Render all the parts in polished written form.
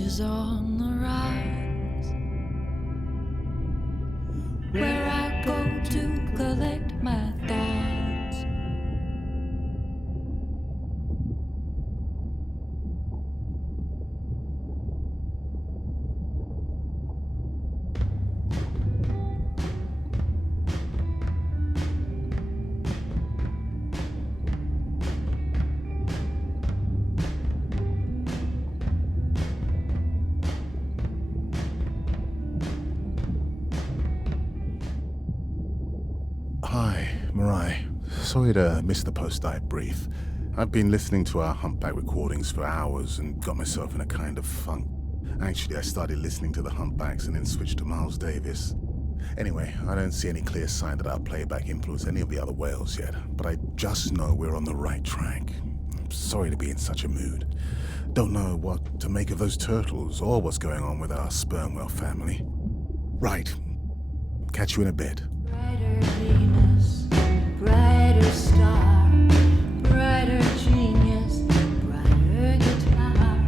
is on the rise, where I go to collect my thoughts. Hi, Mariah. Sorry to miss the post-dive brief. I've been listening to our Humpback recordings for hours and got myself in a kind of funk. Actually, I started listening to the Humpbacks and then switched to Miles Davis. Anyway, I don't see any clear sign that our playback influenced any of the other whales yet, but I just know we're on the right track. I'm sorry to be in such a mood. Don't know what to make of those turtles or what's going on with our sperm whale family. Right. Catch you in a bit. Brighter Venus, brighter star, brighter genius, brighter guitar,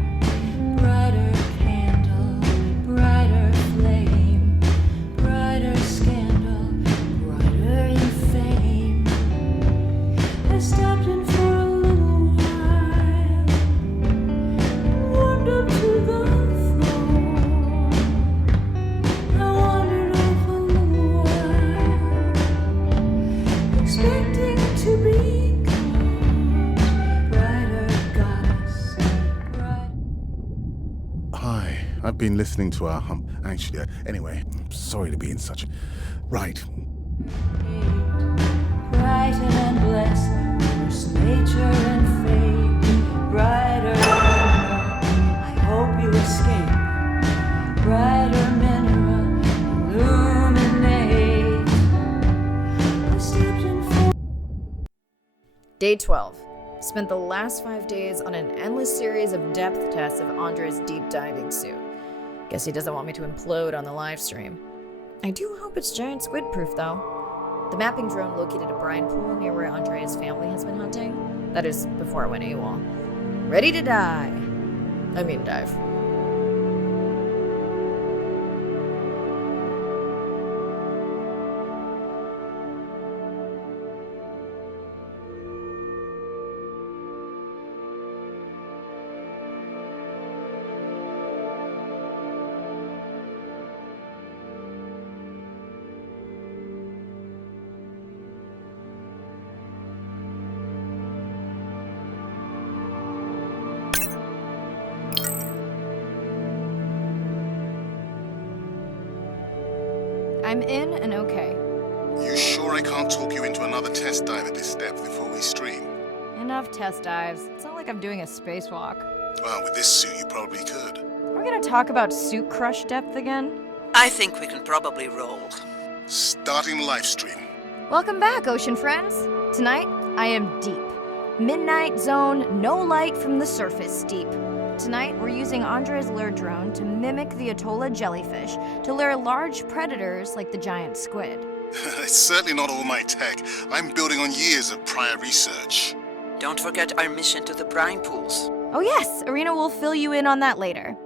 brighter candle, brighter flame, brighter scandal, brighter in fame. I stopped in for a little while, warmed up to the throne. I wandered off a little while, expecting to be caught. Brighter goddess, bright. Hi, I've been listening to our Actually, anyway, I'm sorry to be in such a... Right. Bright and endless, first nature and fate. Brighter mineral, I hope you escape. Brighter mineral, illuminate. I stepped in for Day 12. Spent the last 5 days on an endless series of depth tests of Andre's deep diving suit. Guess he doesn't want me to implode on the live stream. I do hope it's giant squid proof though. The mapping drone located a brine pool near where Andrea's family has been hunting. That is before I went AWOL. Ready to dive. I'm in and okay. You sure I can't talk you into another test dive at this depth before we stream? Enough test dives. It's not like I'm doing a spacewalk. Well, with this suit, you probably could. We're gonna talk about suit crush depth again? I think we can probably roll. Starting the live stream. Welcome back, ocean friends. Tonight, I am deep. Midnight zone, no light from the surface deep. Tonight, we're using Andre's lure drone to mimic the Atolla jellyfish to lure large predators like the giant squid. It's certainly not all my tech. I'm building on years of prior research. Don't forget our mission to the brine pools. Oh yes, Arena will fill you in on that later.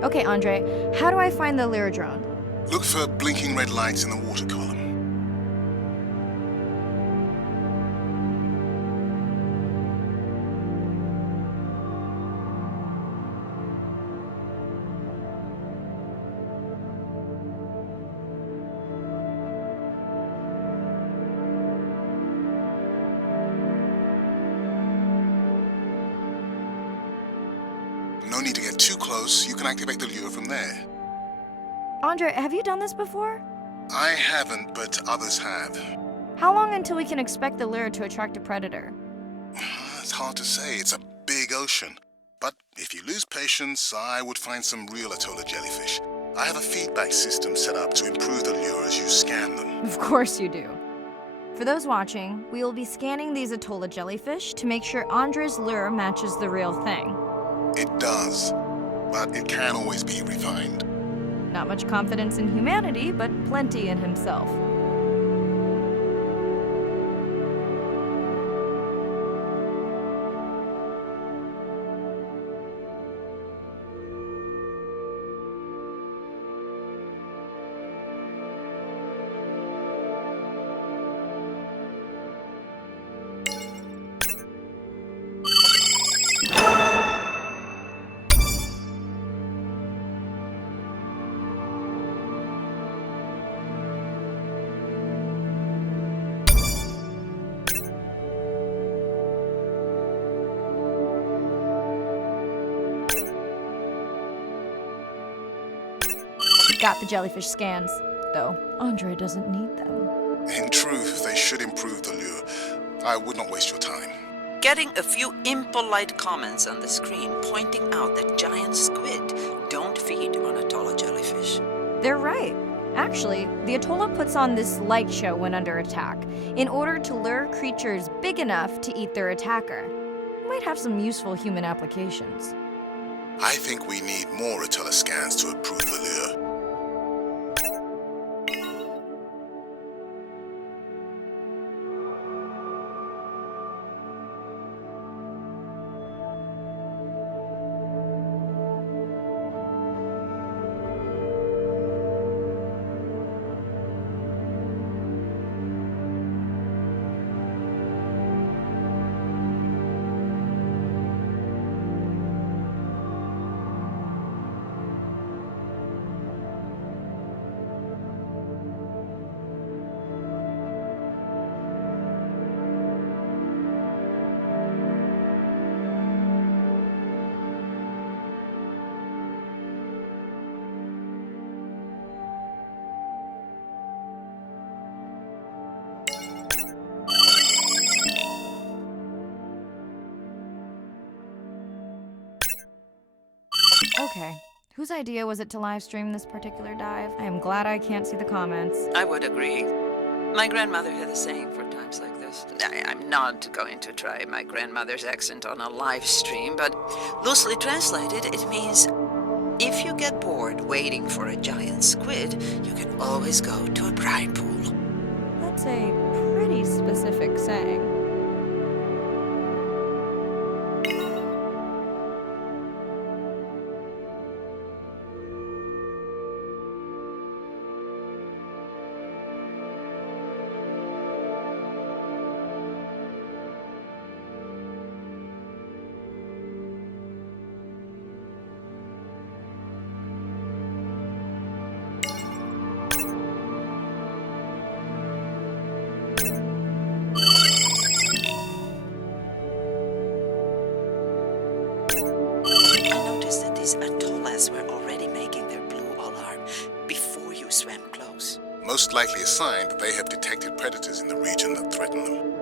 Okay, Andre, how do I find the lure drone? Look for blinking red lights in the water column. No need to get too close. You can activate the lure from there. Andre, have you done this before? I haven't, but others have. How long until we can expect the lure to attract a predator? It's hard to say. It's a big ocean. But if you lose patience, I would find some real Atolla jellyfish. I have a feedback system set up to improve the lure as you scan them. Of course you do. For those watching, we will be scanning these Atolla jellyfish to make sure Andre's lure matches the real thing. It does, but it can always be refined. Not much confidence in humanity, but plenty in himself. Got the jellyfish scans, though Andre doesn't need them. In truth, they should improve the lure. I would not waste your time. Getting a few impolite comments on the screen pointing out that giant squid don't feed on Atolla jellyfish. They're right. Actually, the Atolla puts on this light show when under attack, in order to lure creatures big enough to eat their attacker. Might have some useful human applications. I think we need more Atolla scans to improve the lure. Okay, whose idea was it to live stream this particular dive? I am glad I can't see the comments. I would agree. My grandmother had a saying for times like this. I'm not going to try my grandmother's accent on a live stream, but loosely translated, it means if you get bored waiting for a giant squid, you can always go to a brine pool. That's a pretty specific saying. Atollas were already making their blue alarm before you swam close. Most likely a sign that they have detected predators in the region that threaten them.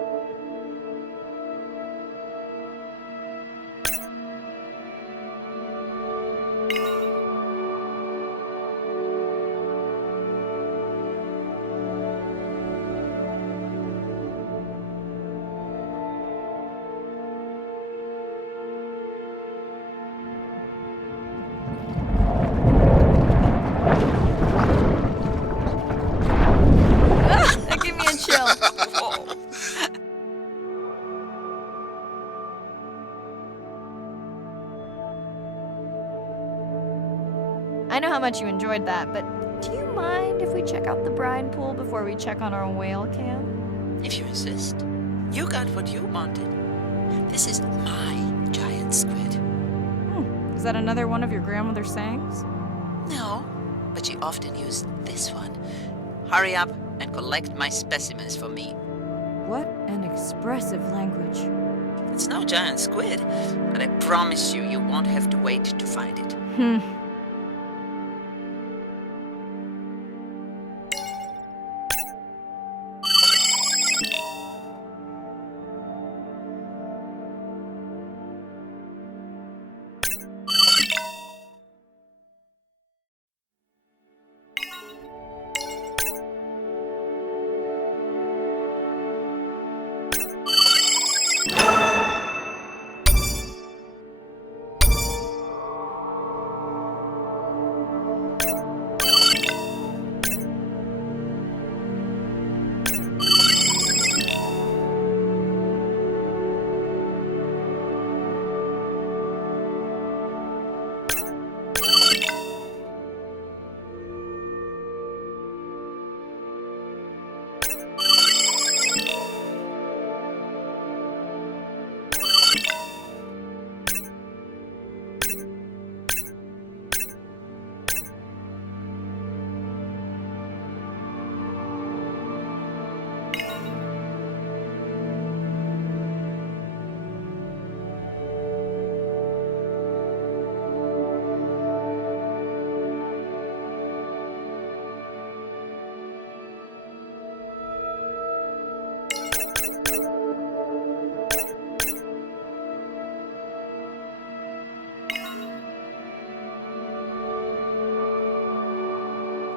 That gave me a chill. Oh, I know how much you enjoyed that, but do you mind if we check out the brine pool before we check on our whale cam? If you insist. You got what you wanted. This is my giant squid. Is that another one of your grandmother's sayings? No, but she often used this one. Hurry up and collect my specimens for me. What an expressive language. It's no giant squid, but I promise you, you won't have to wait to find it.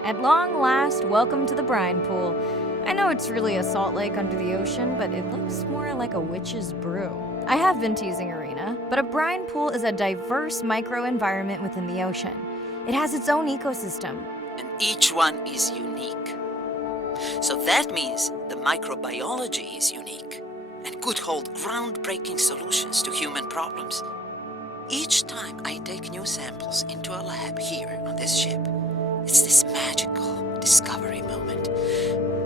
At long last, welcome to the brine pool. I know it's really a salt lake under the ocean, but it looks more like a witch's brew. I have been teasing Arena, but a brine pool is a diverse microenvironment within the ocean. It has its own ecosystem. And each one is unique. So that means the microbiology is unique and could hold groundbreaking solutions to human problems. Each time I take new samples into a lab here on this ship, it's this magical discovery moment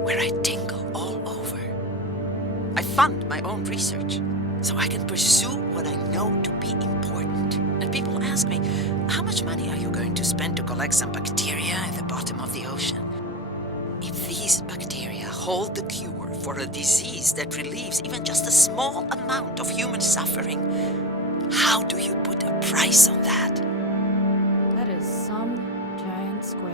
where I tingle all over. I fund my own research so I can pursue what I know to be important. And people ask me, how much money are you going to spend to collect some bacteria at the bottom of the ocean? If these bacteria hold the cure for a disease that relieves even just a small amount of human suffering, how do you put a price on that? That is some giant squid.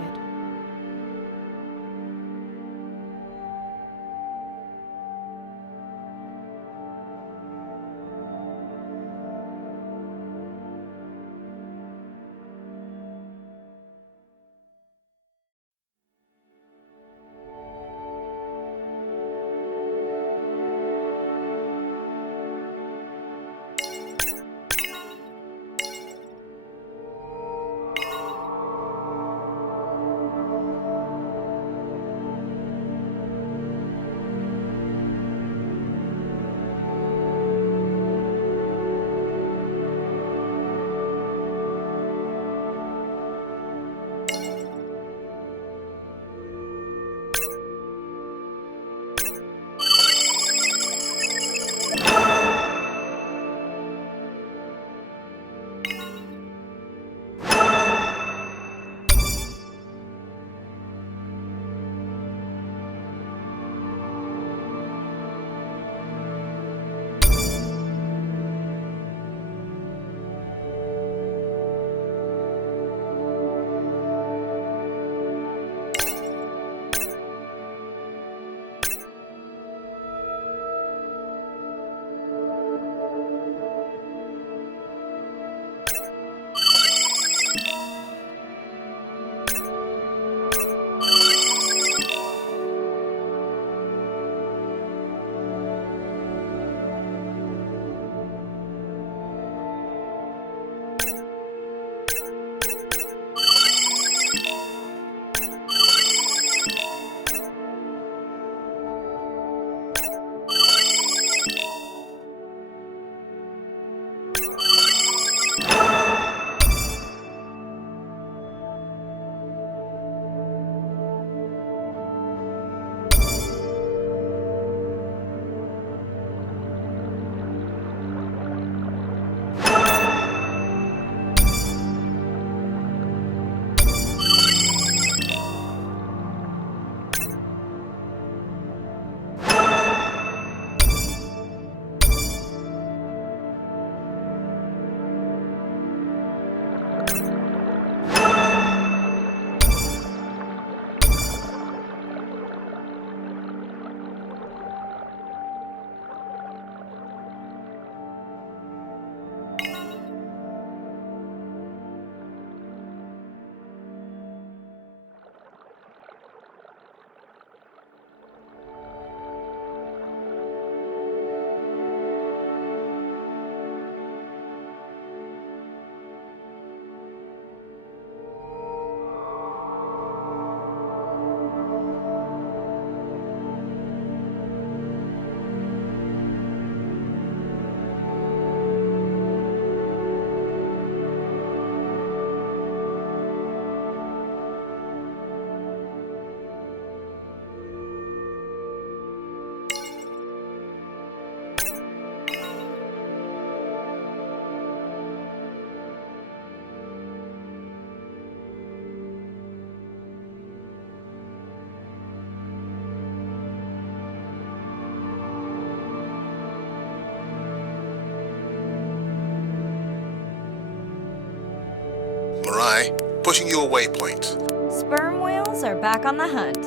Mirai, pushing your waypoint. Sperm whales are back on the hunt.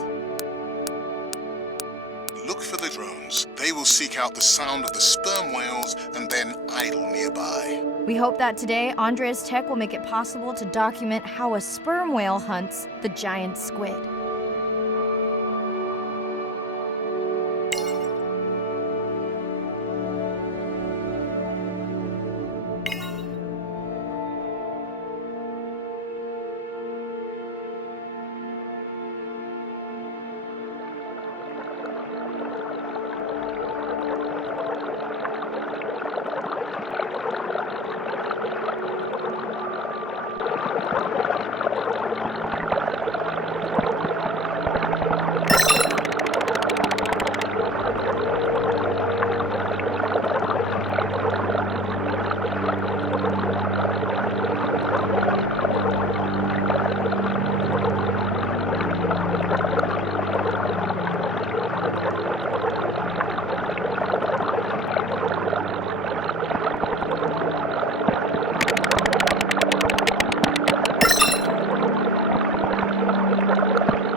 Look for the drones. They will seek out the sound of the sperm whales and then idle nearby. We hope that today, Andrea's tech will make it possible to document how a sperm whale hunts the giant squid.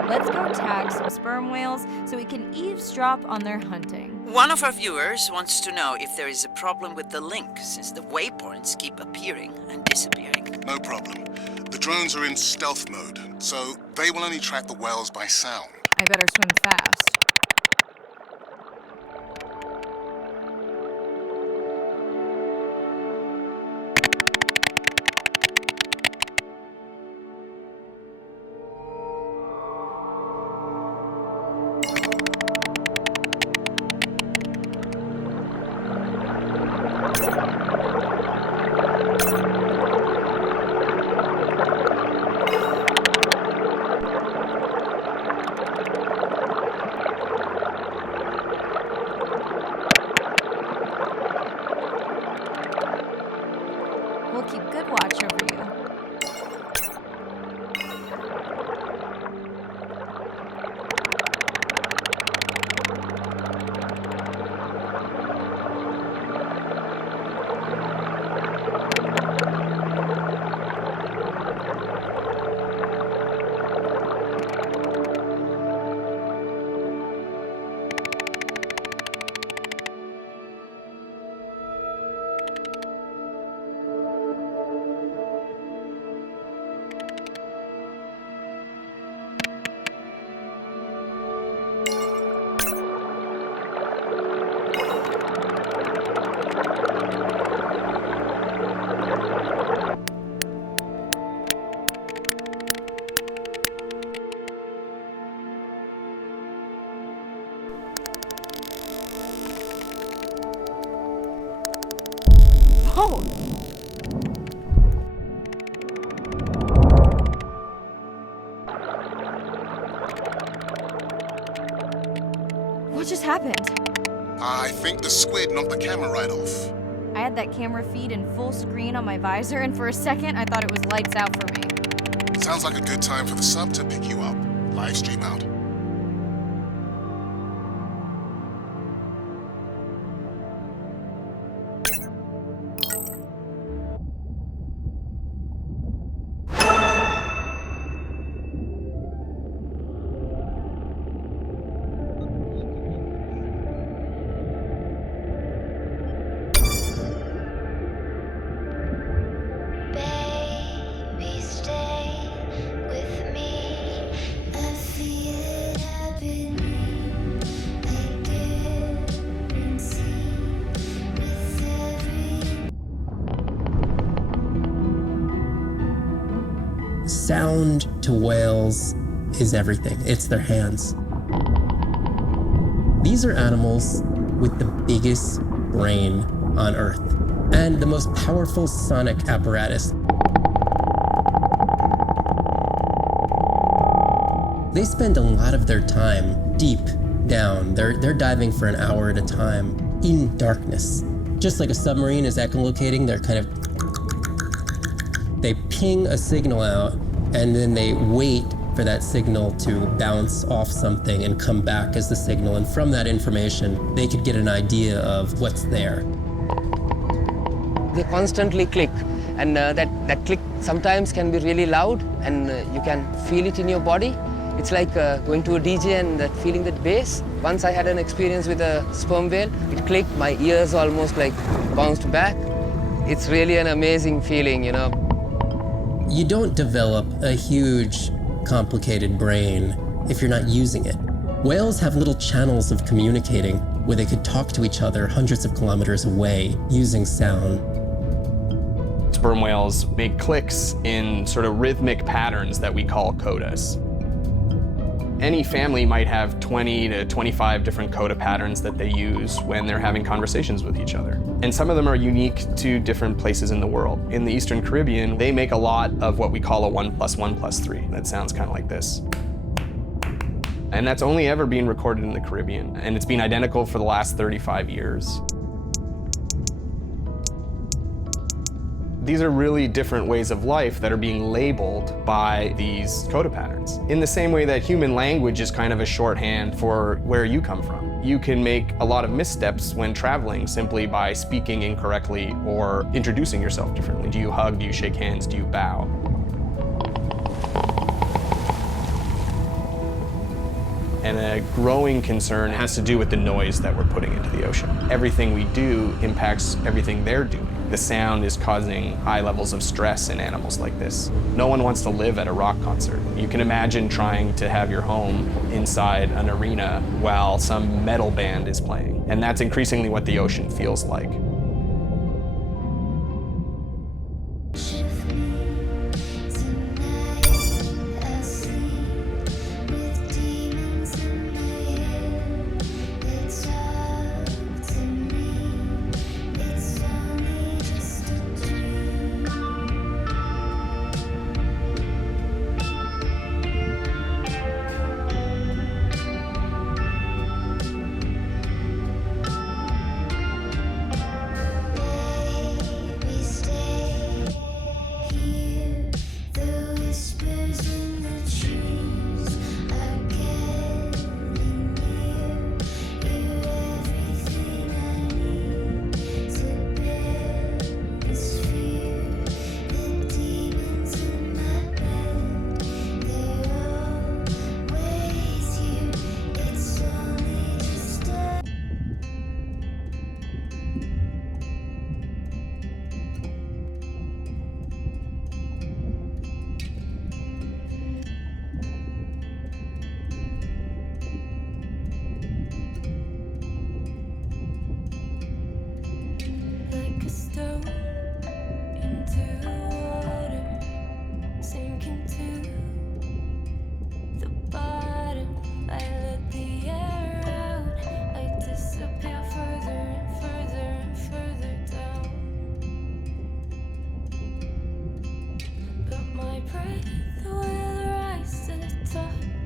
Let's go tag some sperm whales so we can eavesdrop on their hunting. One of our viewers wants to know if there is a problem with the link, since the waypoints keep appearing and disappearing. No problem. The drones are in stealth mode, so they will only track the whales by sound. I better swim fast. We'll keep good watch over you. Oh! What just happened? I think the squid knocked the camera right off. I had that camera feed in full screen on my visor, and for a second I thought it was lights out for me. Sounds like a good time for the sub to pick you up. Live stream out. Baby, stay with me. I feel it happening. I guarantee with every Sound to whales is everything. It's their hands. These are animals with the biggest brain on Earth and the most powerful sonic apparatus. They spend a lot of their time deep down. They're diving for an hour at a time in darkness. Just like a submarine is echolocating, they ping a signal out and then they wait for that signal to bounce off something and come back as the signal. And from that information, they could get an idea of what's there. they constantly click. And that click sometimes can be really loud, and you can feel it in your body. It's like going to a DJ and feeling that bass. Once I had an experience with a sperm whale. It clicked, my ears almost like bounced back. It's really an amazing feeling, you know. You don't develop a huge, complicated brain if you're not using it. Whales have little channels of communicating where they could talk to each other hundreds of kilometers away using sound. Sperm whales make clicks in sort of rhythmic patterns that we call codas. Any family might have 20 to 25 different coda patterns that they use when they're having conversations with each other. And some of them are unique to different places in the world. In the Eastern Caribbean, they make a lot of what we call a 1 + 1 + 3. That sounds kind of like this. And that's only ever been recorded in the Caribbean. And it's been identical for the last 35 years. These are really different ways of life that are being labeled by these coda patterns. In the same way that human language is kind of a shorthand for where you come from. You can make a lot of missteps when traveling simply by speaking incorrectly or introducing yourself differently. Do you hug? Do you shake hands? Do you bow? And a growing concern has to do with the noise that we're putting into the ocean. Everything we do impacts everything they're doing. The sound is causing high levels of stress in animals like this. No one wants to live at a rock concert. You can imagine trying to have your home inside an arena while some metal band is playing. And that's increasingly what the ocean feels like.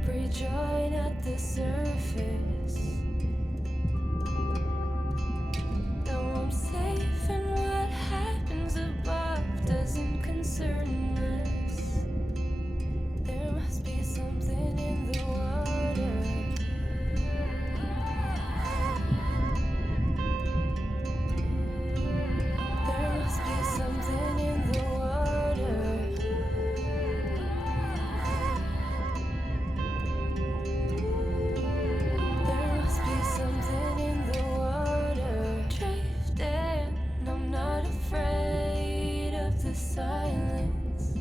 Rejoin at the surface. Though I'm safe and what happens above doesn't concern us. There must be something in the water. There must be something in the water. Something in the water, drifting. I'm not afraid of the silence.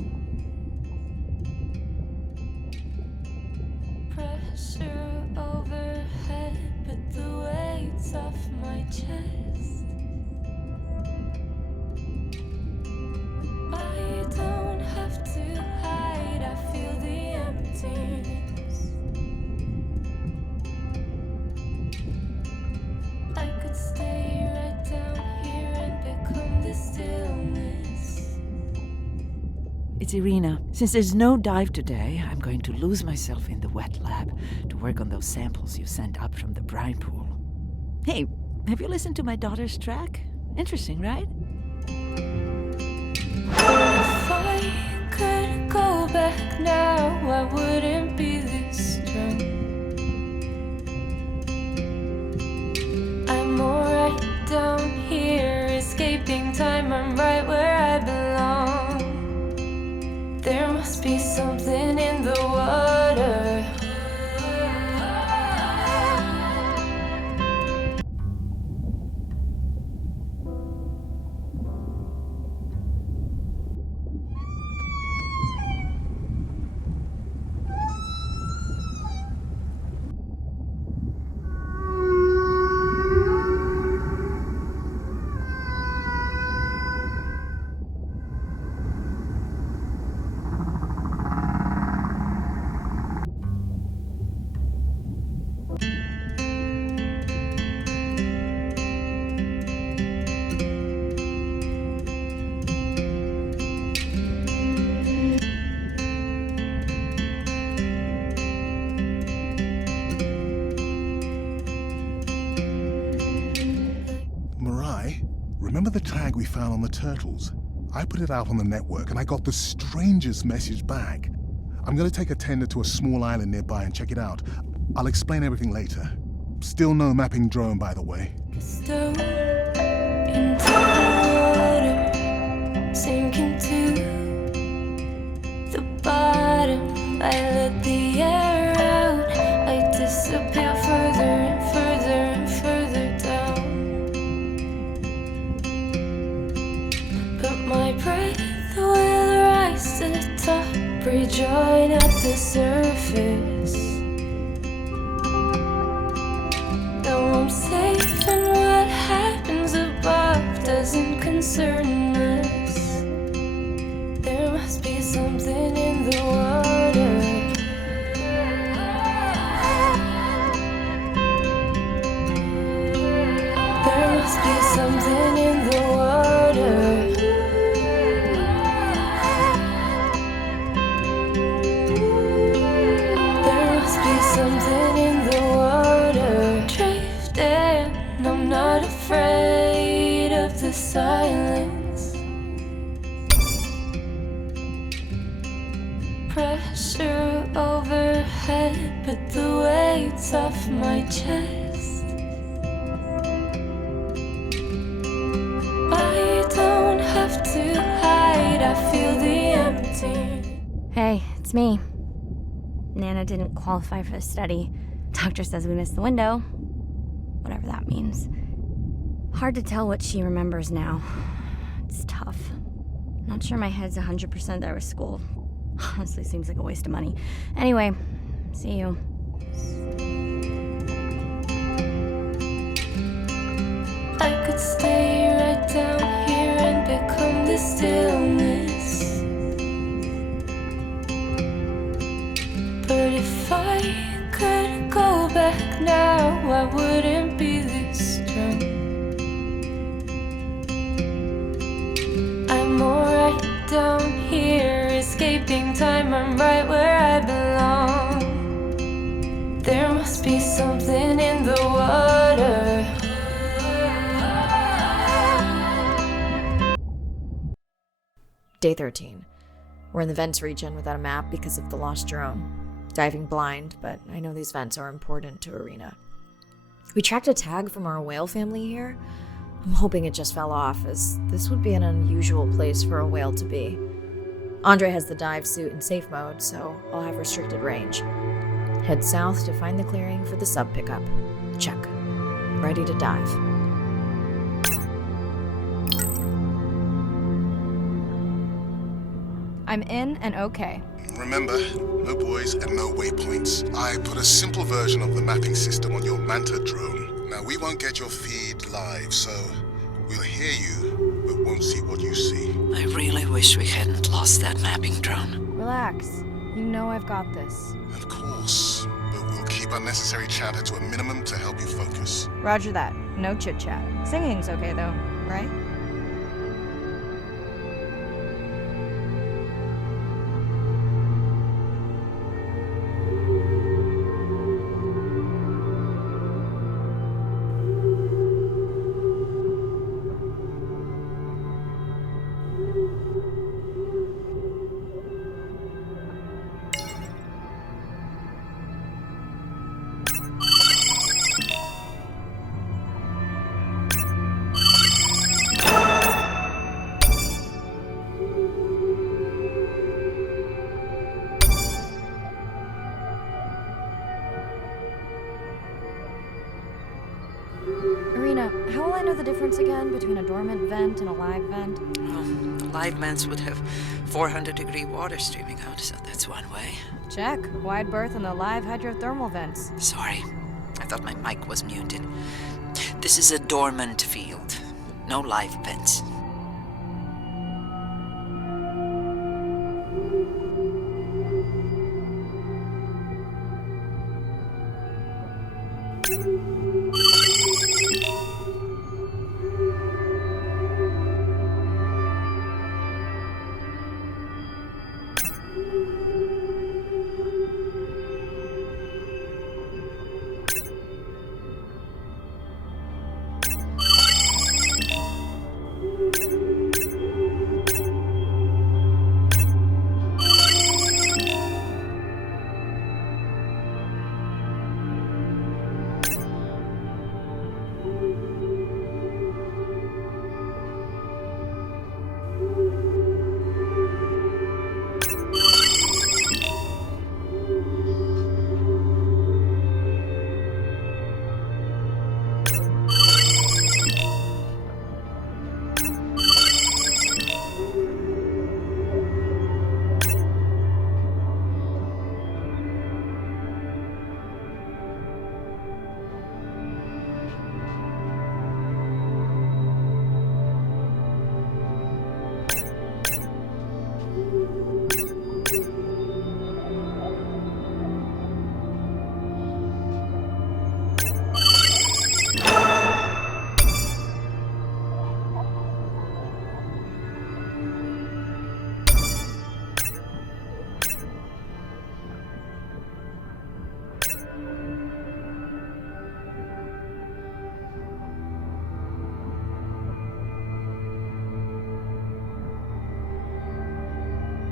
Pressure overhead, but the weight's off my chest. I don't have to hide, I feel the emptiness. Stay right down here and become the stillness. It's Irina. Since there's no dive today, I'm going to lose myself in the wet lab to work on those samples you sent up from the brine pool. Hey, have you listened to my daughter's track? Interesting, right? If I could go back now, I wouldn't be this strong. I'm alright down here, escaping time. I'm right must be something in the water. Mirai, remember the tag we found on the turtles? I put it out on the network and I got the strangest message back. I'm gonna take a tender to a small island nearby and check it out. I'll explain everything later. Still no mapping drone, by the way. Stone into water, sinking to the bottom. I let the air out. I disappear further and further and further down. But my breath will rise to the top, rejoin at the surface. Now I'm safe, and what happens above doesn't concern us. There must be something in the water. There must be something in the water. There must be something in the water. Drifting, I'm not afraid of the silence. Pressure overhead, but the weight's off my chest. I don't have to hide, I feel the empty. Hey, it's me. Nana didn't qualify for the study. Doctor says we missed the window. Whatever that means. Hard to tell what she remembers now. It's tough. Not sure my head's 100% there with school. Honestly, seems like a waste of money. Anyway, see you. I could stay right down here and become the stillness. But if I could go back now, I wouldn't be this drunk. I'm alright down here, escaping time. I'm right where I belong. There must be something in the water. Day 13. We're in the vents region without a map because of the lost drone. Diving blind, but I know these vents are important to Arena. We tracked a tag from our whale family here. I'm hoping it just fell off, as this would be an unusual place for a whale to be. Andre has the dive suit in safe mode, so I'll have restricted range. Head south to find the clearing for the sub pickup. Check. Ready to dive. I'm in and okay. Remember, no buoys and no waypoints. I put a simple version of the mapping system on your Manta drone. Now, we won't get your feed live, so we'll hear you, but won't see what you see. I really wish we hadn't lost that mapping drone. Relax. You know I've got this. Of course, but we'll keep unnecessary chatter to a minimum to help you focus. Roger that. No chit-chat. Singing's okay though, right? again between a dormant vent and a live vent? Well, the live vents would have 400-degree water streaming out, so that's one way. Check. Wide berth and the live hydrothermal vents. Sorry, I thought my mic was muted. This is a dormant field. No live vents.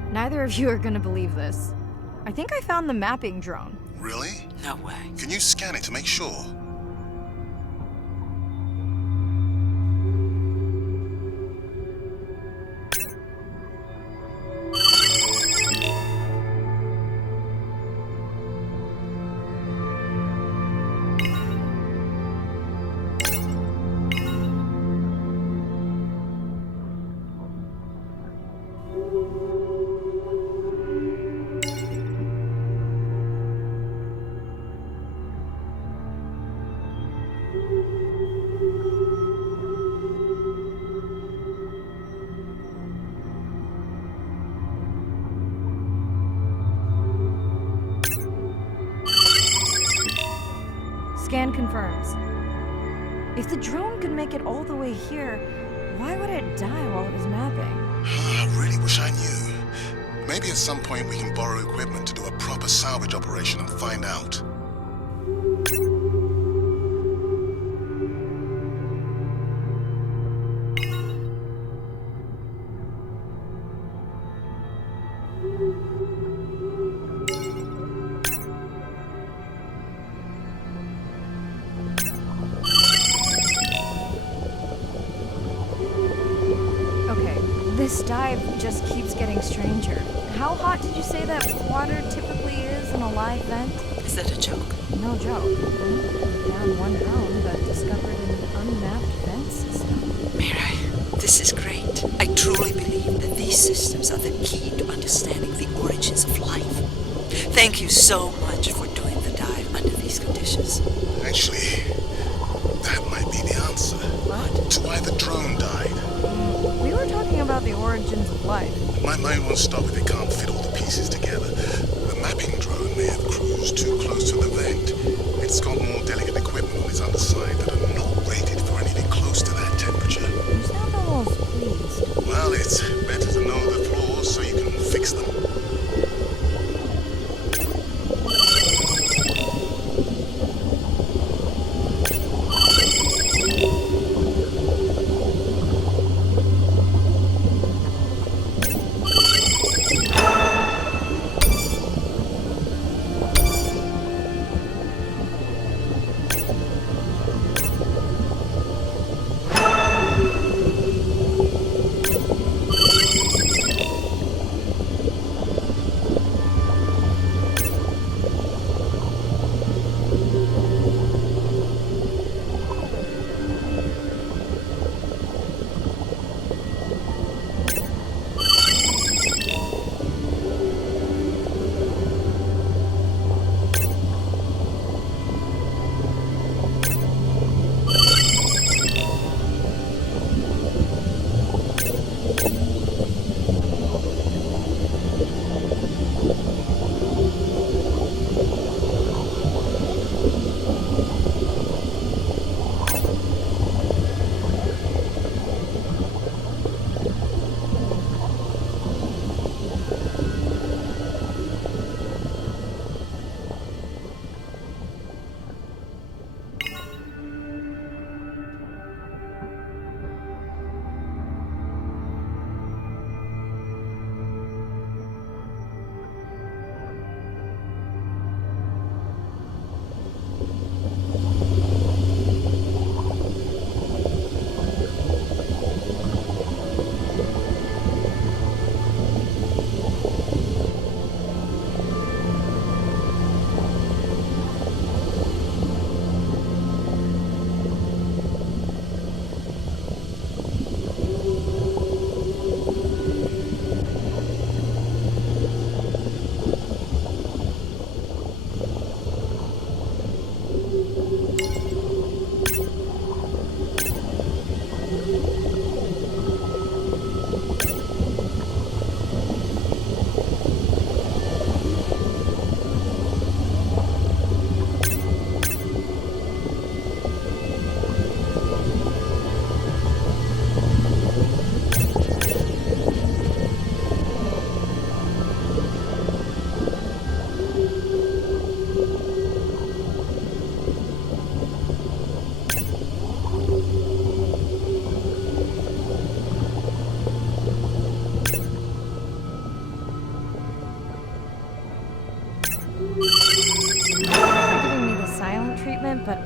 Neither of you are gonna believe this. I think I found the mapping drone. Really? No way. Can you scan it to make sure? Scan confirms. If the drone could make it all the way here, why would it die while it was mapping? I really wish I knew. Maybe at some point we can borrow equipment to do a proper salvage operation and find out. Okay, this dive just keeps getting stranger. How hot did you say that water typically is in a live vent? Is that a joke? No joke. Down one drone, but discovered an unmapped vent system. Mirai, this is great. I truly believe that these systems are the key to understanding the origins of life. Thank you so much for doing the dive under these conditions. Actually, that might be the answer. What? To why the drone died. We were talking about the origins of life. My mind won't stop if they can't fit all the pieces together. The mapping drone may have cruised too close to the vent. It's got more delicate equipment on its underside that are not rated for anything close to that temperature. You sound almost pleased. Well, it's better to know the flaws so you can fix them.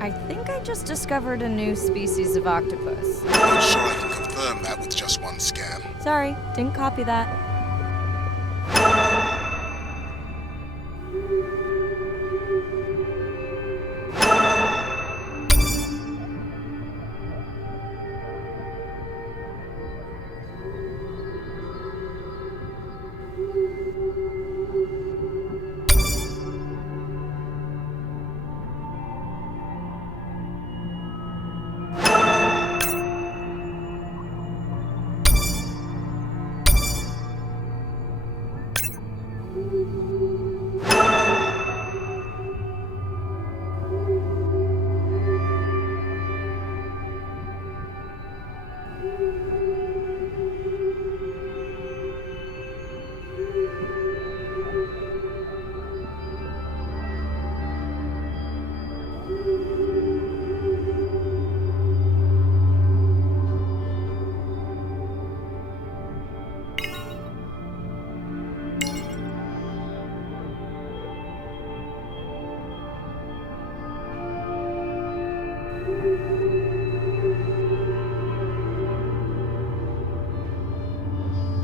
I think I just discovered a new species of octopus. I'm sure I can confirm that with just one scan. Sorry, didn't copy that.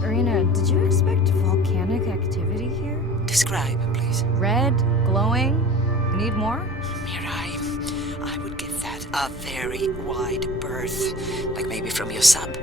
Irina, did you expect volcanic activity here? Describe, please. Red, glowing. Need more? Mirai, I would give that a very wide berth. Like maybe from your sub.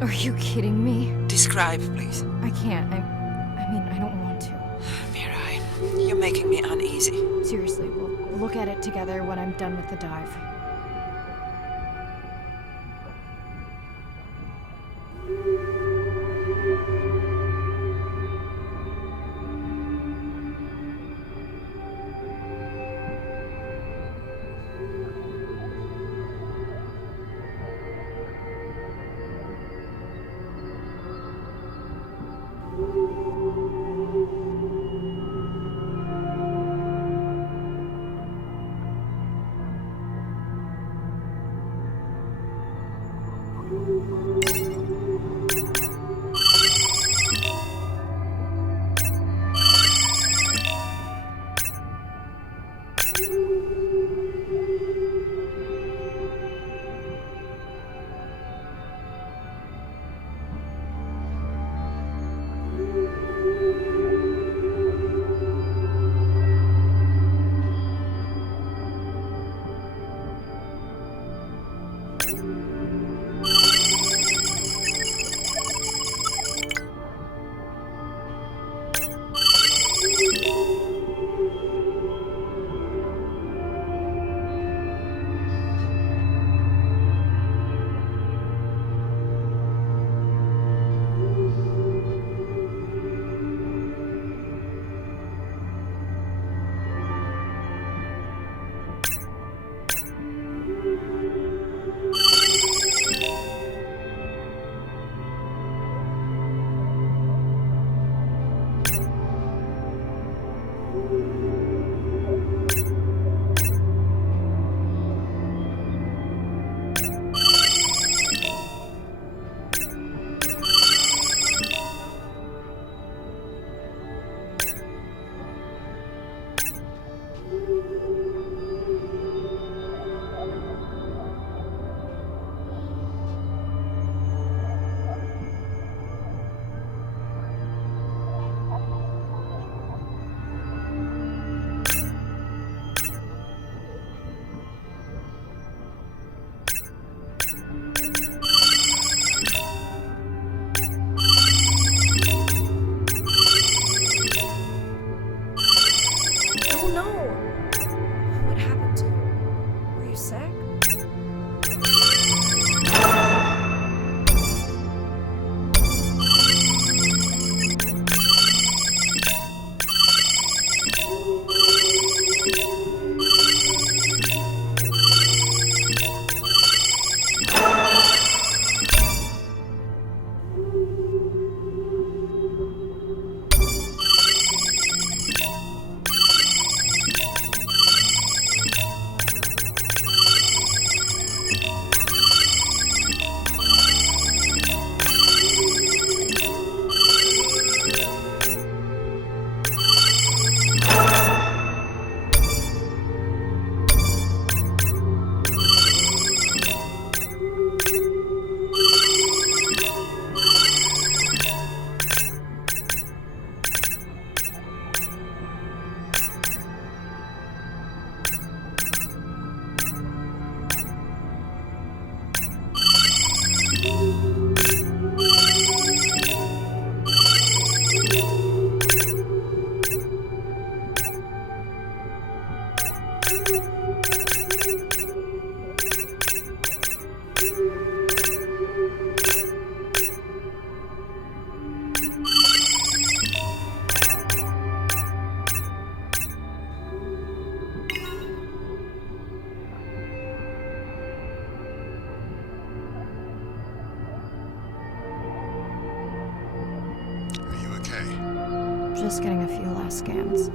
Are you kidding me? Describe, please. I can't. I mean, I don't want to. Mirai, you're making me uneasy. Seriously, we'll look at it together when I'm done with the dive. okay? Just getting a few last scans.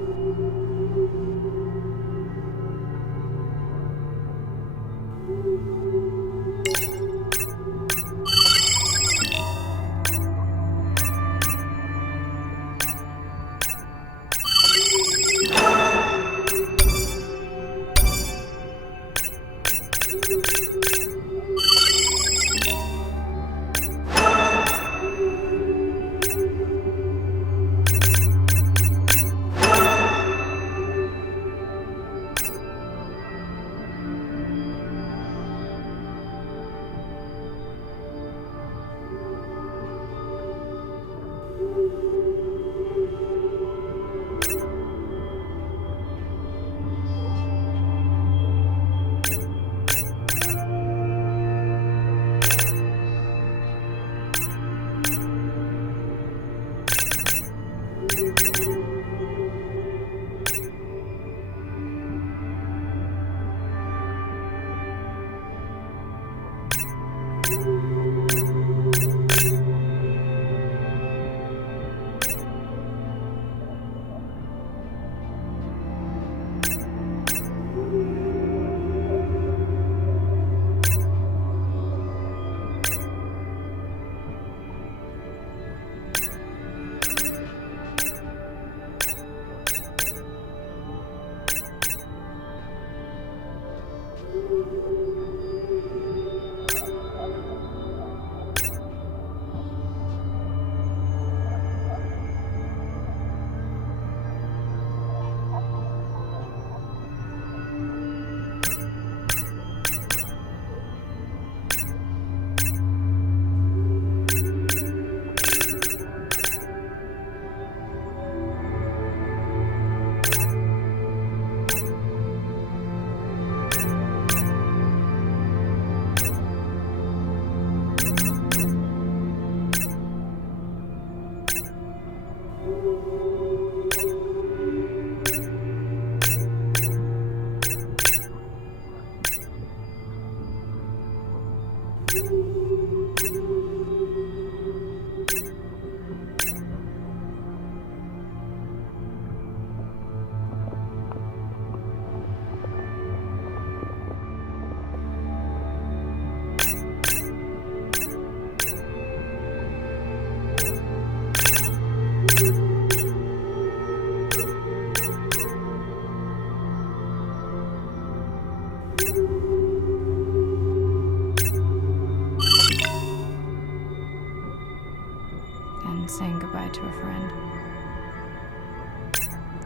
And saying goodbye to a friend.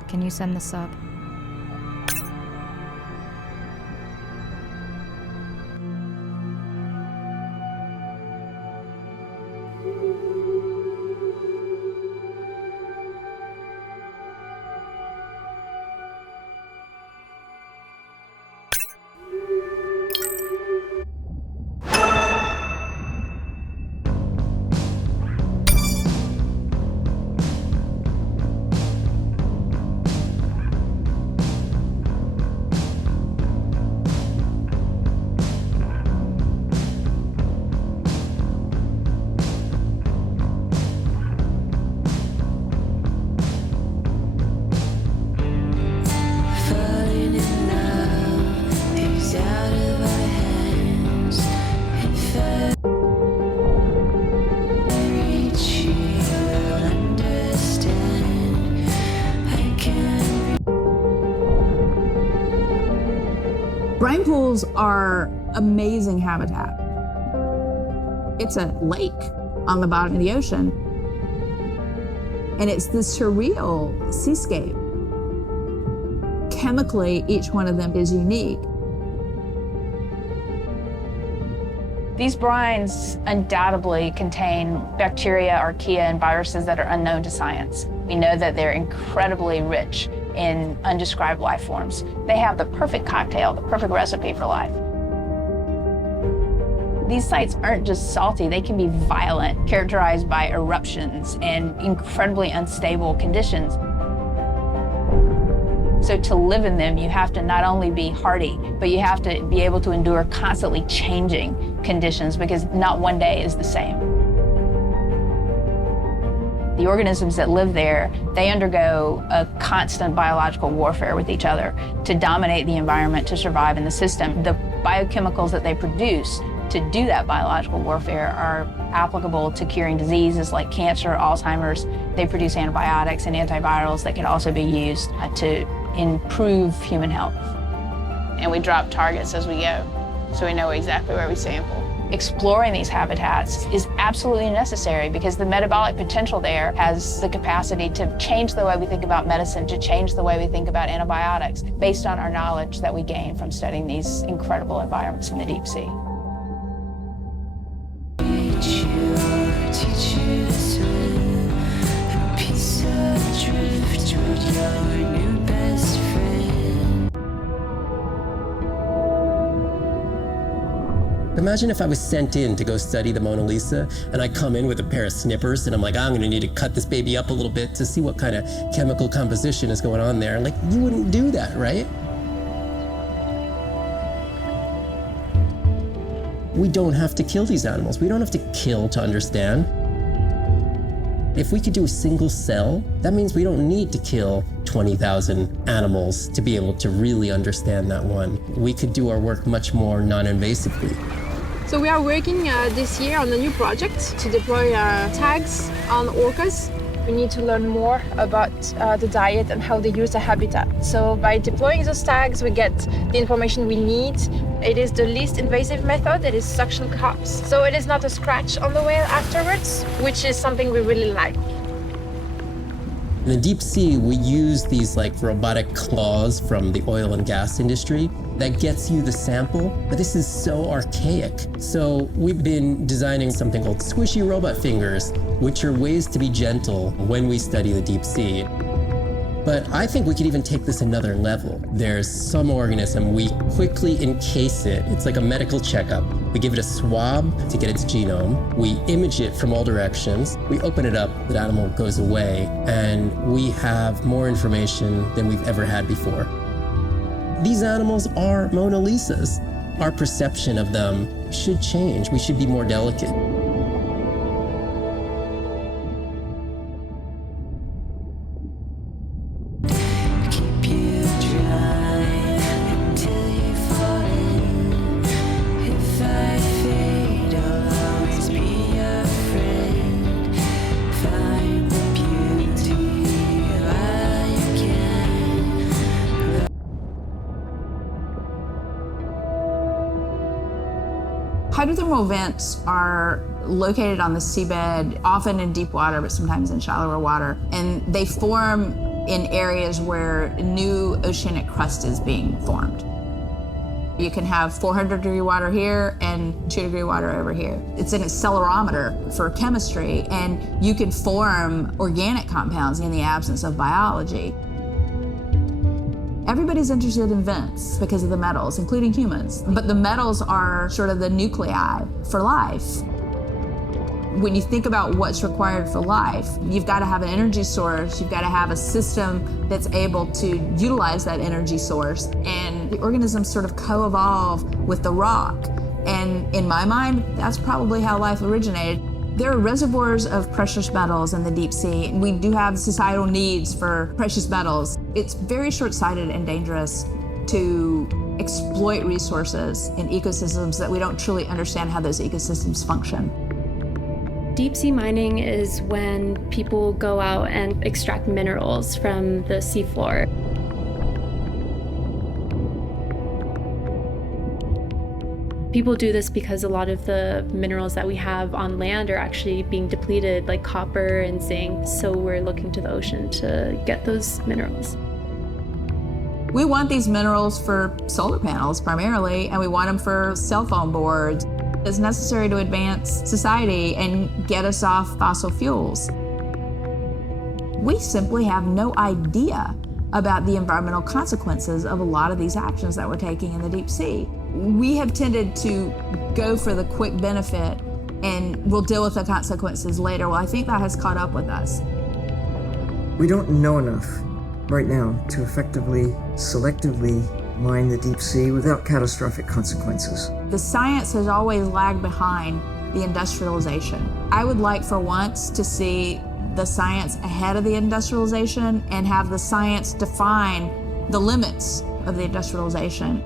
Can you send the sub? Falling in love is out of our hands. If I reach you, you'll understand. I can't. Brine pools are amazing habitat. It's a lake on the bottom of the ocean, and it's this surreal seascape. Chemically, each one of them is unique. These brines undoubtedly contain bacteria, archaea, and viruses that are unknown to science. We know that they're incredibly rich in undescribed life forms. They have the perfect cocktail, the perfect recipe for life. These sites aren't just salty, they can be violent, characterized by eruptions and incredibly unstable conditions. So to live in them, you have to not only be hardy, but you have to be able to endure constantly changing conditions because not one day is the same. The organisms that live there, they undergo a constant biological warfare with each other to dominate the environment, to survive in the system. The biochemicals that they produce to do that biological warfare are applicable to curing diseases like cancer, Alzheimer's. They produce antibiotics and antivirals that can also be used to improve human health. And we drop targets as we go, so we know exactly where we sample. Exploring these habitats is absolutely necessary because the metabolic potential there has the capacity to change the way we think about medicine, to change the way we think about antibiotics, based on our knowledge that we gain from studying these incredible environments in the deep sea. Imagine if I was sent in to go study the Mona Lisa and I come in with a pair of snippers and I'm like, I'm gonna need to cut this baby up a little bit to see what kind of chemical composition is going on there. Like, you wouldn't do that, right? We don't have to kill these animals. We don't have to kill to understand. If we could do a single cell, that means we don't need to kill 20,000 animals to be able to really understand that one. We could do our work much more non-invasively. So we are working this year on a new project to deploy tags on orcas. We need to learn more about the diet and how they use the habitat. So by deploying those tags, we get the information we need. It is the least invasive method. It is suction cups. So it is not a scratch on the whale afterwards, which is something we really like. In the deep sea, we use these like robotic claws from the oil and gas industry that gets you the sample, but this is so archaic. So we've been designing something called squishy robot fingers, which are ways to be gentle when we study the deep sea. But I think we could even take this another level. There's some organism, we quickly encase it. It's like a medical checkup. We give it a swab to get its genome. We image it from all directions. We open it up, the animal goes away, and we have more information than we've ever had before. These animals are Mona Lisas. Our perception of them should change. We should be more delicate. Hydrothermal vents are located on the seabed, often in deep water, but sometimes in shallower water. And they form in areas where new oceanic crust is being formed. You can have 400-degree water here and 2-degree water over here. It's an accelerometer for chemistry, and you can form organic compounds in the absence of biology. Everybody's interested in vents because of the metals, including humans. But the metals are sort of the nuclei for life. When you think about what's required for life, you've got to have an energy source, you've got to have a system that's able to utilize that energy source, and the organisms sort of co-evolve with the rock. And in my mind, that's probably how life originated. There are reservoirs of precious metals in the deep sea, and we do have societal needs for precious metals. It's very short-sighted and dangerous to exploit resources in ecosystems that we don't truly understand how those ecosystems function. Deep sea mining is when people go out and extract minerals from the seafloor. People do this because a lot of the minerals that we have on land are actually being depleted, like copper and zinc, so we're looking to the ocean to get those minerals. We want these minerals for solar panels primarily, and we want them for cell phone boards. It's necessary to advance society and get us off fossil fuels. We simply have no idea about the environmental consequences of a lot of these actions that we're taking in the deep sea. We have tended to go for the quick benefit and we'll deal with the consequences later. Well, I think that has caught up with us. We don't know enough right now to effectively, selectively mine the deep sea without catastrophic consequences. The science has always lagged behind the industrialization. I would like for once to see the science ahead of the industrialization and have the science define the limits of the industrialization.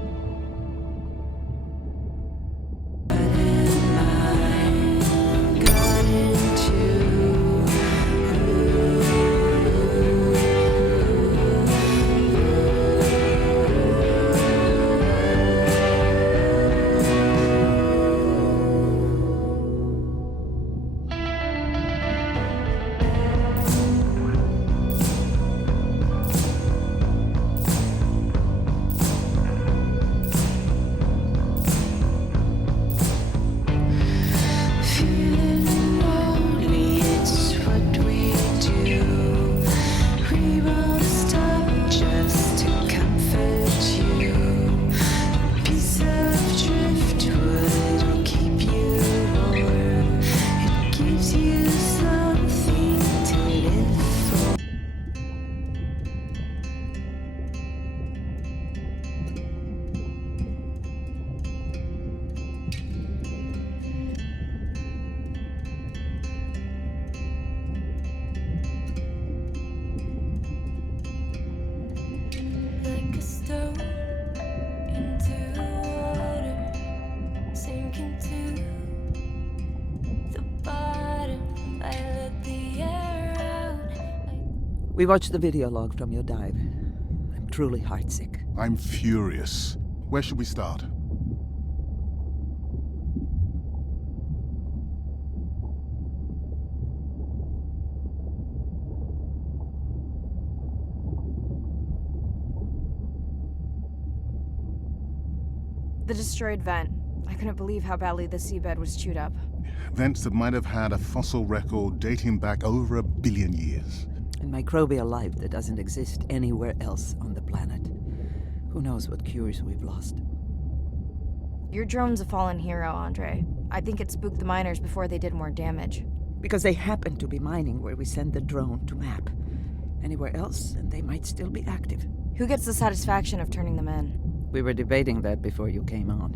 Like a stone into water, sinking to the bottom. I let the air out. We watched the video log from your dive. I'm truly heartsick. I'm furious. Where should we start? The destroyed vent. I couldn't believe how badly the seabed was chewed up. Vents that might have had a fossil record dating back over 1 billion years. And microbial life that doesn't exist anywhere else on the planet. Who knows what cures we've lost. Your drone's a fallen hero, Andre. I think it spooked the miners before they did more damage. Because they happen to be mining where we send the drone to map. Anywhere else, and they might still be active. Who gets the satisfaction of turning them in? We were debating that before you came on.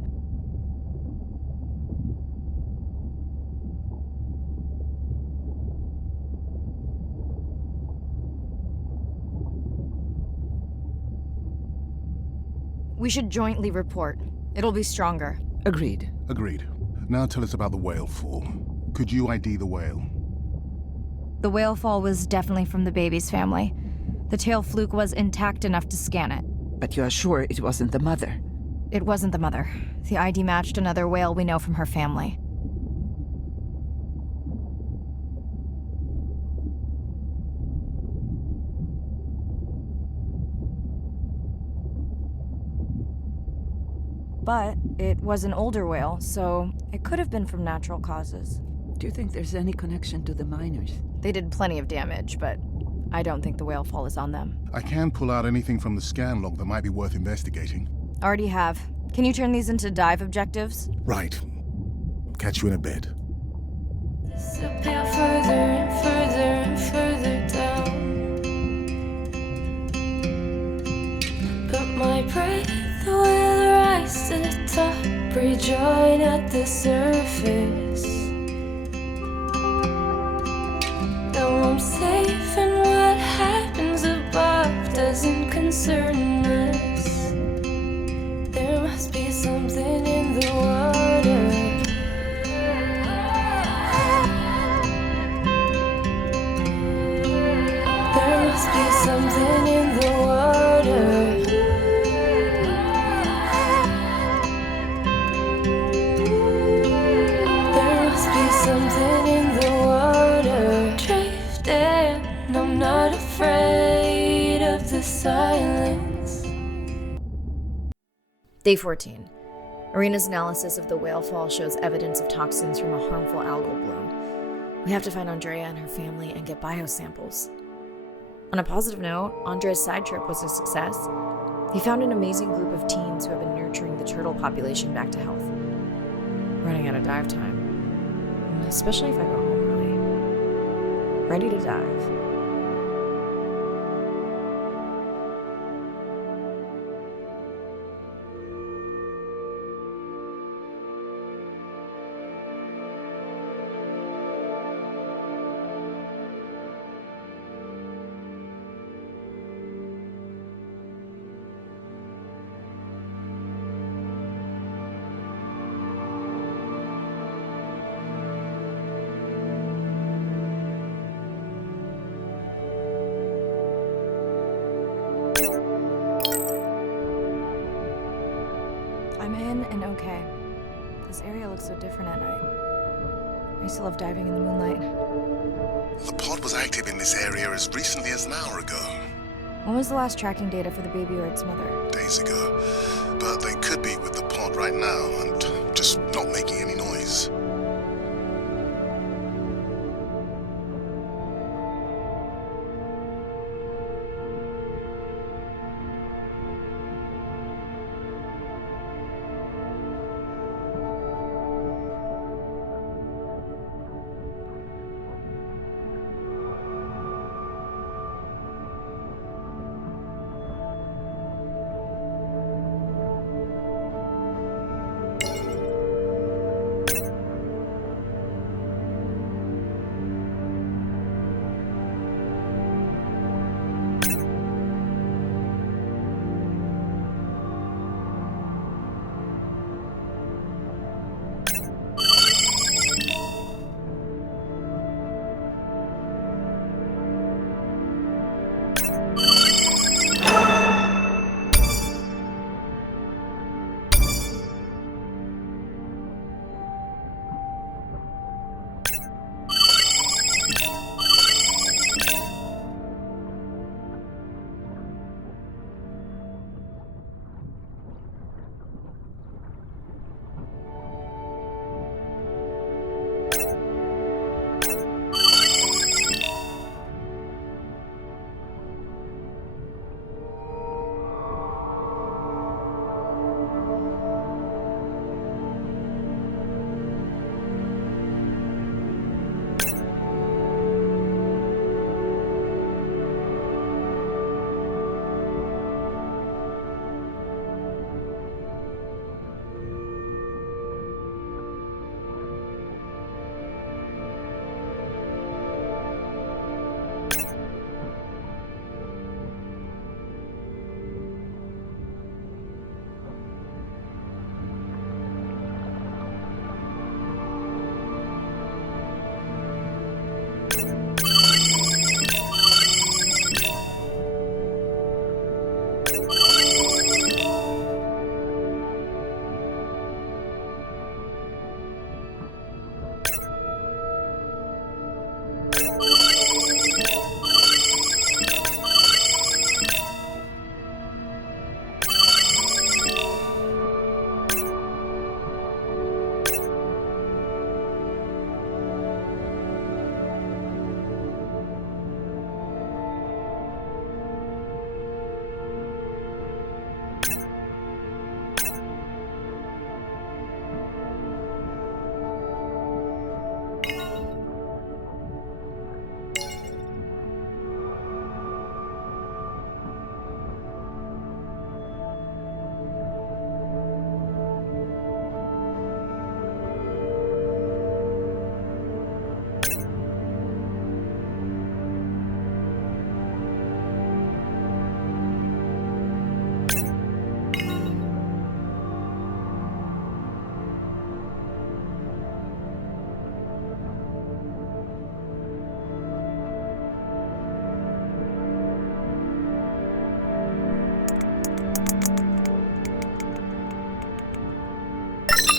We should jointly report. It'll be stronger. Agreed. Agreed. Now tell us about the whale fall. Could you ID the whale? The whale fall was definitely from the baby's family. The tail fluke was intact enough to scan it. But you are sure it wasn't the mother? It wasn't the mother. The ID matched another whale we know from her family. But it was an older whale, so it could have been from natural causes. Do you think there's any connection to the miners? They did plenty of damage, but I don't think the whale fall is on them. I can pull out anything from the scan log that might be worth investigating. Already have. Can you turn these into dive objectives? Right. Catch you in a bit. Disappear further and further and further down. But my breath will rise to the top, rejoin at the surface. Now I'm safe, and what happens above doesn't concern us. There must be something in the water. There must be something in the water. There must be something in the water. Drifting, I'm not afraid of the silence. Day 14. Arena's analysis of the whale fall shows evidence of toxins from a harmful algal bloom. We have to find Andrea and her family and get biosamples. On a positive note, Andre's side trip was a success. He found an amazing group of teens who have been nurturing the turtle population back to health. Running out of dive time, especially if I go home early. Ready to dive. in and okay. This area looks so different at night. I used to love diving in the moonlight. The pod was active in this area as recently as an hour ago. When was the last tracking data for the baby or its mother? Days ago. But they could be with the pod right now and just not making any noise.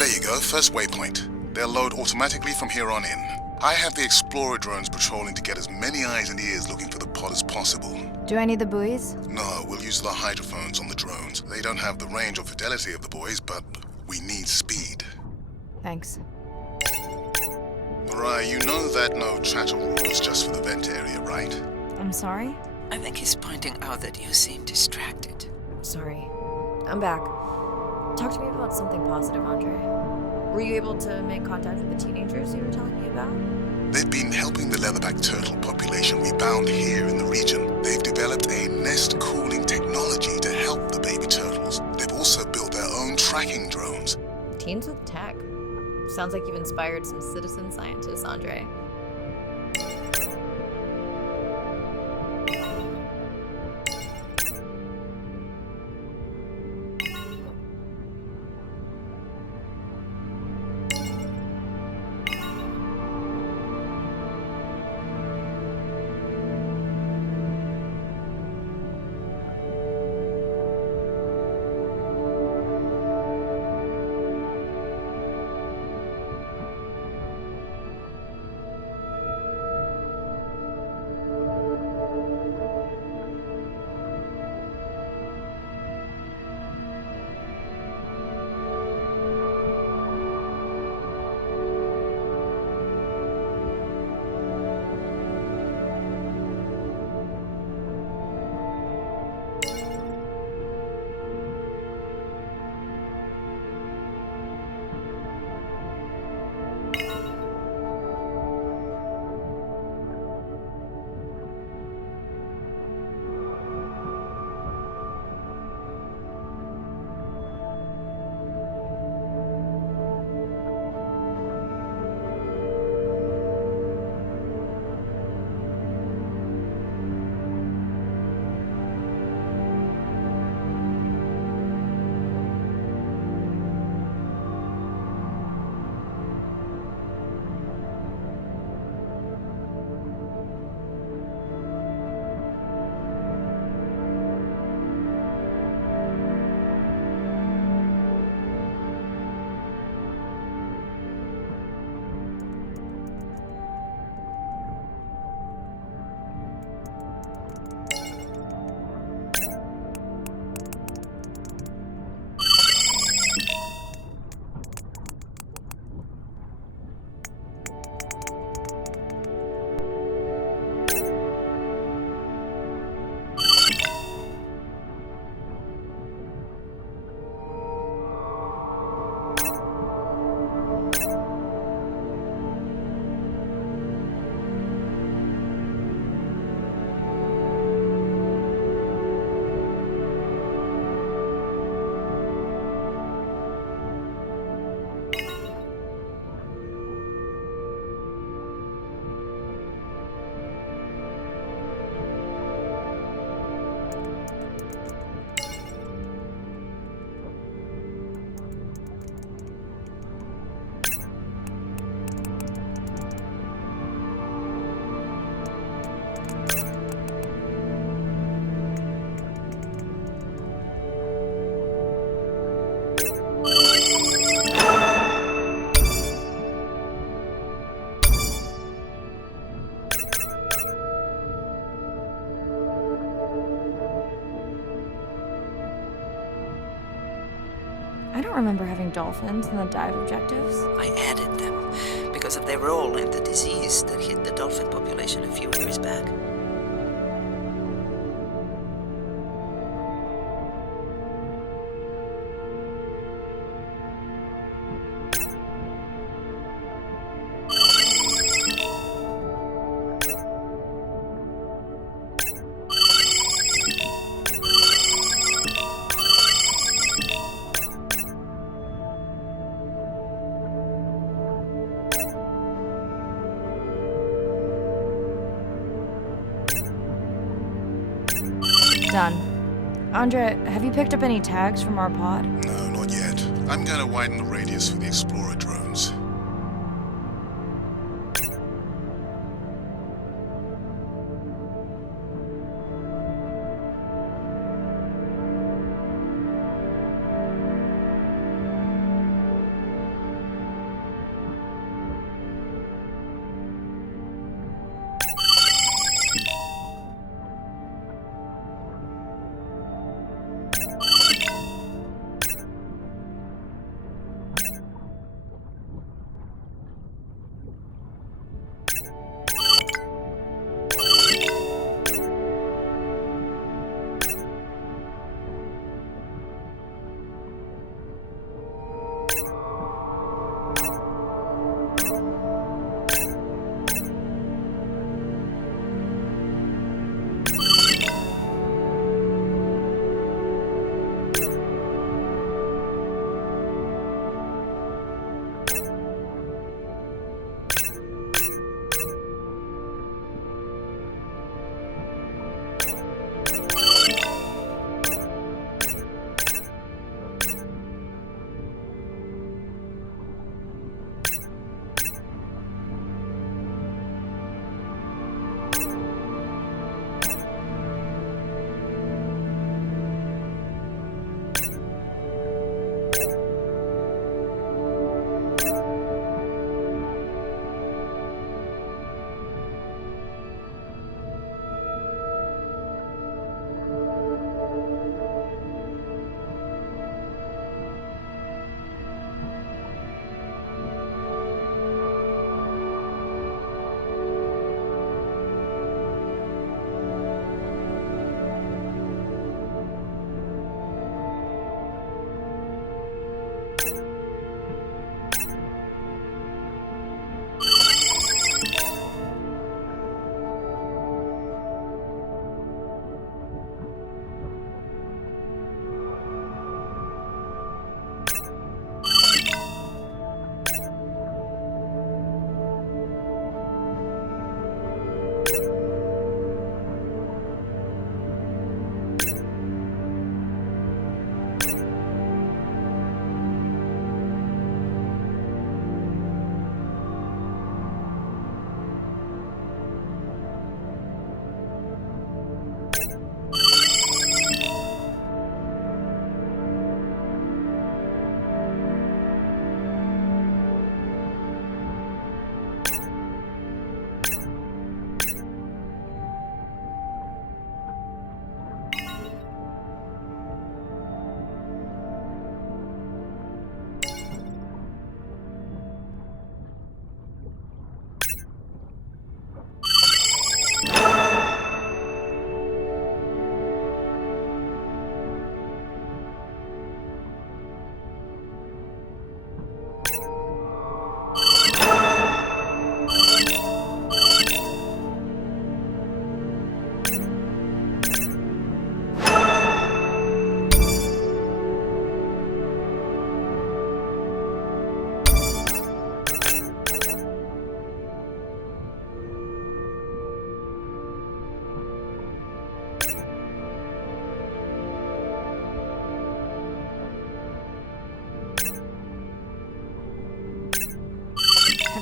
There you go, first waypoint. They'll load automatically from here on in. I have the Explorer drones patrolling to get as many eyes and ears looking for the pod as possible. Do I need the buoys? No, we'll use the hydrophones on the drones. They don't have the range or fidelity of the boys, but we need speed. Thanks. Mariah, you know that no chatter rule is just for the vent area, right? I'm sorry? I think he's pointing out that you seem distracted. Sorry. I'm back. Talk to me about something positive, Andre. Were you able to make contact with the teenagers you were telling me about? They've been helping the leatherback turtle population rebound here in the region. They've developed a nest cooling technology to help the baby turtles. They've also built their own tracking drones. Teens with tech. Sounds like you've inspired some citizen scientists, Andre. don't remember having dolphins in the dive objectives. I added them because of their role in the disease that hit the dolphin population a few years back. Done. Andre, have you picked up any tags from our pod? No, not yet. I'm going to widen the radius for the Explorer drones.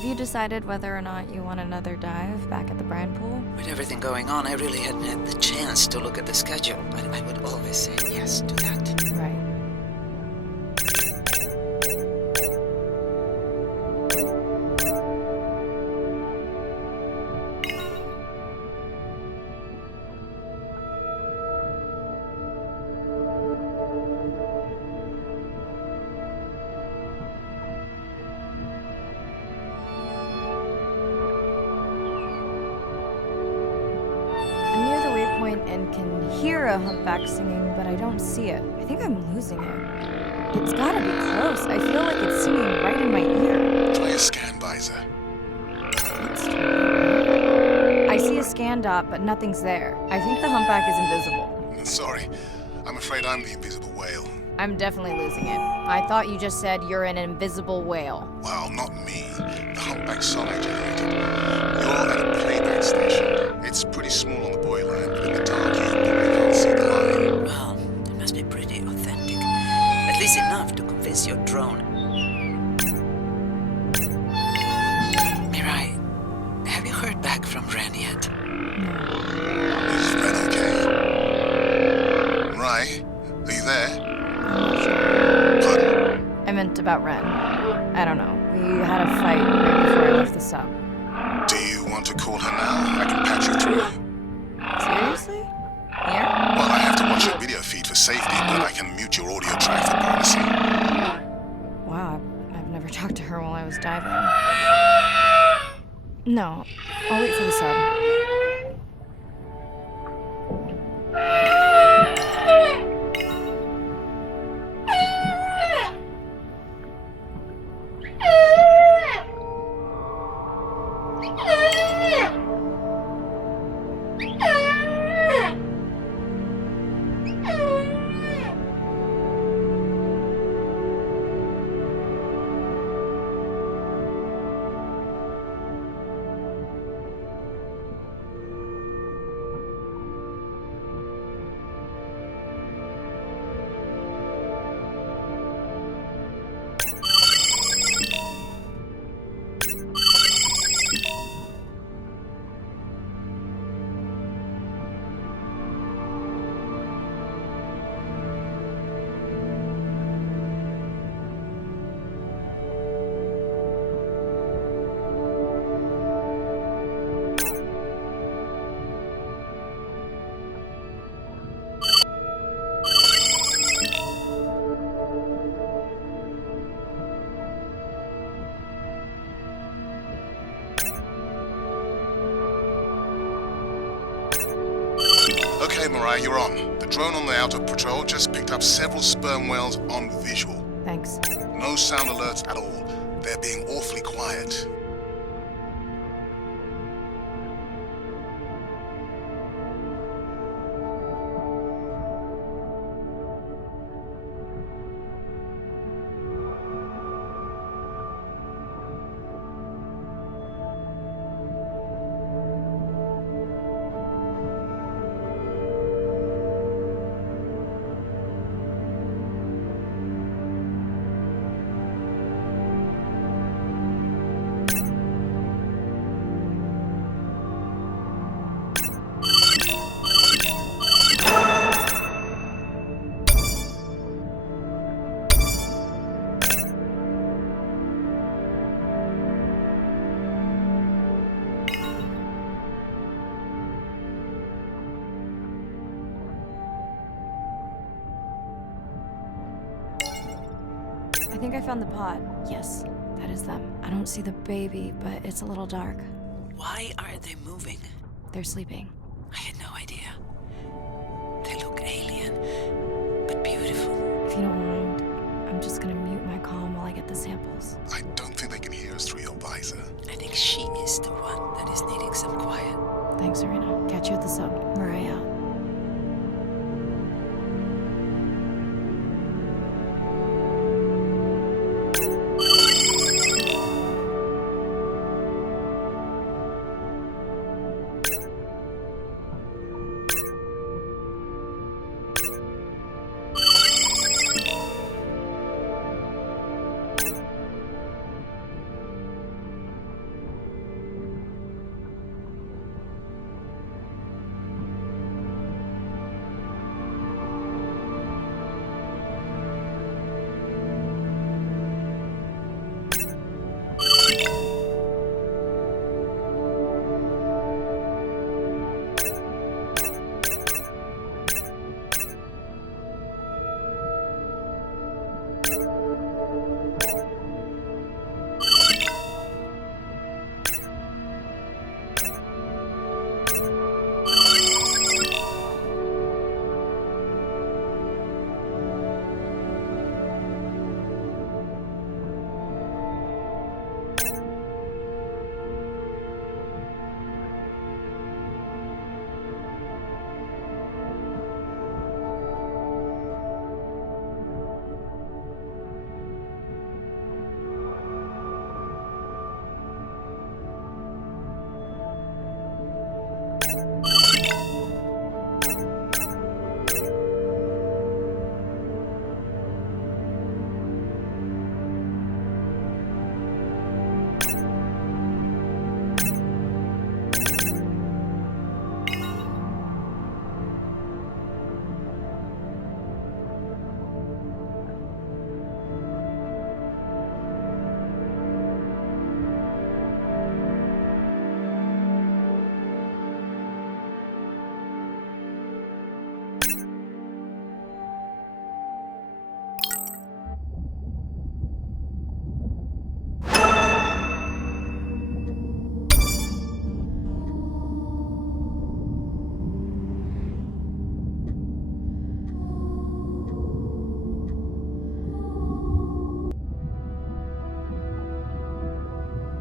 Have you decided whether or not you want another dive back at the brine pool? With everything going on, I really hadn't had the chance to look at the schedule, but I would always say yes to that. Right. point and can hear a humpback singing, but I don't see it. I think I'm losing it. It's gotta be close. I feel like it's singing right in my ear. Try a scan visor. I see a scan dot, but nothing's there. I think the humpback is invisible. Sorry, I'm afraid I'm the invisible whale. I'm definitely losing it. I thought you just said you're an invisible whale. Well, not me. The humpback song I generated. You're at a playback station. It's pretty small on the buoy line, but in the dark you probably can't see the line. Well, it must be pretty authentic. At least enough to convince your drone. Mirai, have you heard back from Ren yet? Is Ren okay? Mirai, are you there? Pardon? I meant about Ren. I don't know. We had a fight right before I left the sub. Do you want to call her now? I can patch you through. Seriously? Here? Well, I have to watch your video feed for safety, but I can mute your audio track for privacy. Wow, I've never talked to her while I was diving. No, I'll wait for the sub. Okay, Mirai, you're on. The drone on the outer patrol just picked up several sperm whales on visual. Thanks. No sound alerts at all. They're being awfully quiet. I think I found the pod. Yes, that is them. I don't see the baby, but it's a little dark. Why are they moving? They're sleeping. I had no idea. They look alien, but beautiful. If you don't mind, I'm just gonna mute my comm while I get the samples. I don't think they can hear us through your visor. I think she is the one that is needing some quiet. Thanks, Arena. Catch you at the sub. Mirai out.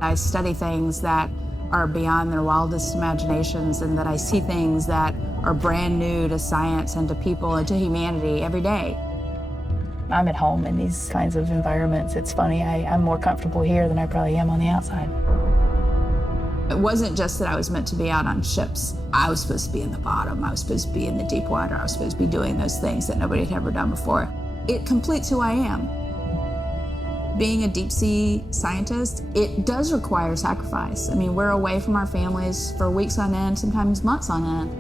I study things that are beyond their wildest imaginations, and that I see things that are brand new to science and to people and to humanity every day. I'm at home in these kinds of environments. It's funny, I'm more comfortable here than I probably am on the outside. It wasn't just that I was meant to be out on ships. I was supposed to be in the bottom. I was supposed to be in the deep water. I was supposed to be doing those things that nobody had ever done before. It completes who I am. Being a deep sea scientist, it does require sacrifice. I mean, we're away from our families for weeks on end, sometimes months on end.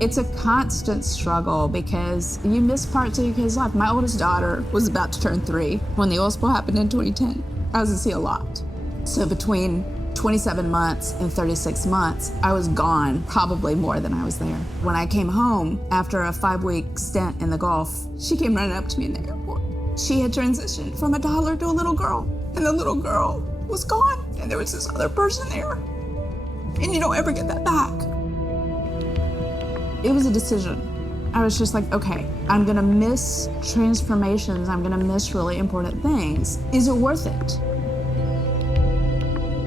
It's a constant struggle because you miss parts of your kid's life. My oldest daughter was about to turn 3 when the oil spill happened in 2010. I was at sea a lot. So between 27 months and 36 months, I was gone probably more than I was there. When I came home after a 5-week stint in the Gulf, she came running up to me in the airport. She had transitioned from a toddler to a little girl, and the little girl was gone, and there was this other person there. And you don't ever get that back. It was a decision. I was just like, okay, I'm gonna miss transformations, I'm gonna miss really important things. Is it worth it?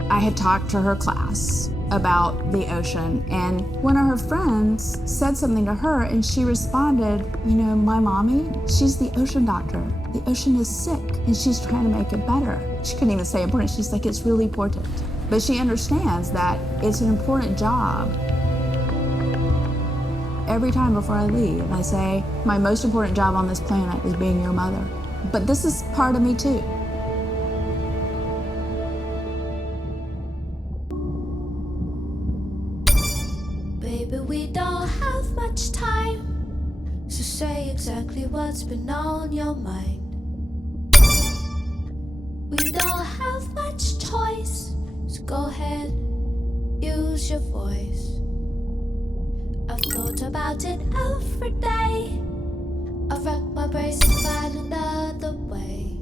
I had talked to her class about the ocean, and one of her friends said something to her, and she responded, you know, my mommy, she's the ocean doctor. The ocean is sick, and she's trying to make it better. She couldn't even say important. She's like, it's really important. But she understands that it's an important job. Every time before I leave, I say, my most important job on this planet is being your mother. But this is part of me too. Baby, we don't have much time, so say exactly what's been on your mind. We don't have much choice, so go ahead, use your voice. I've thought about it every day. I've racked my brains to find another way.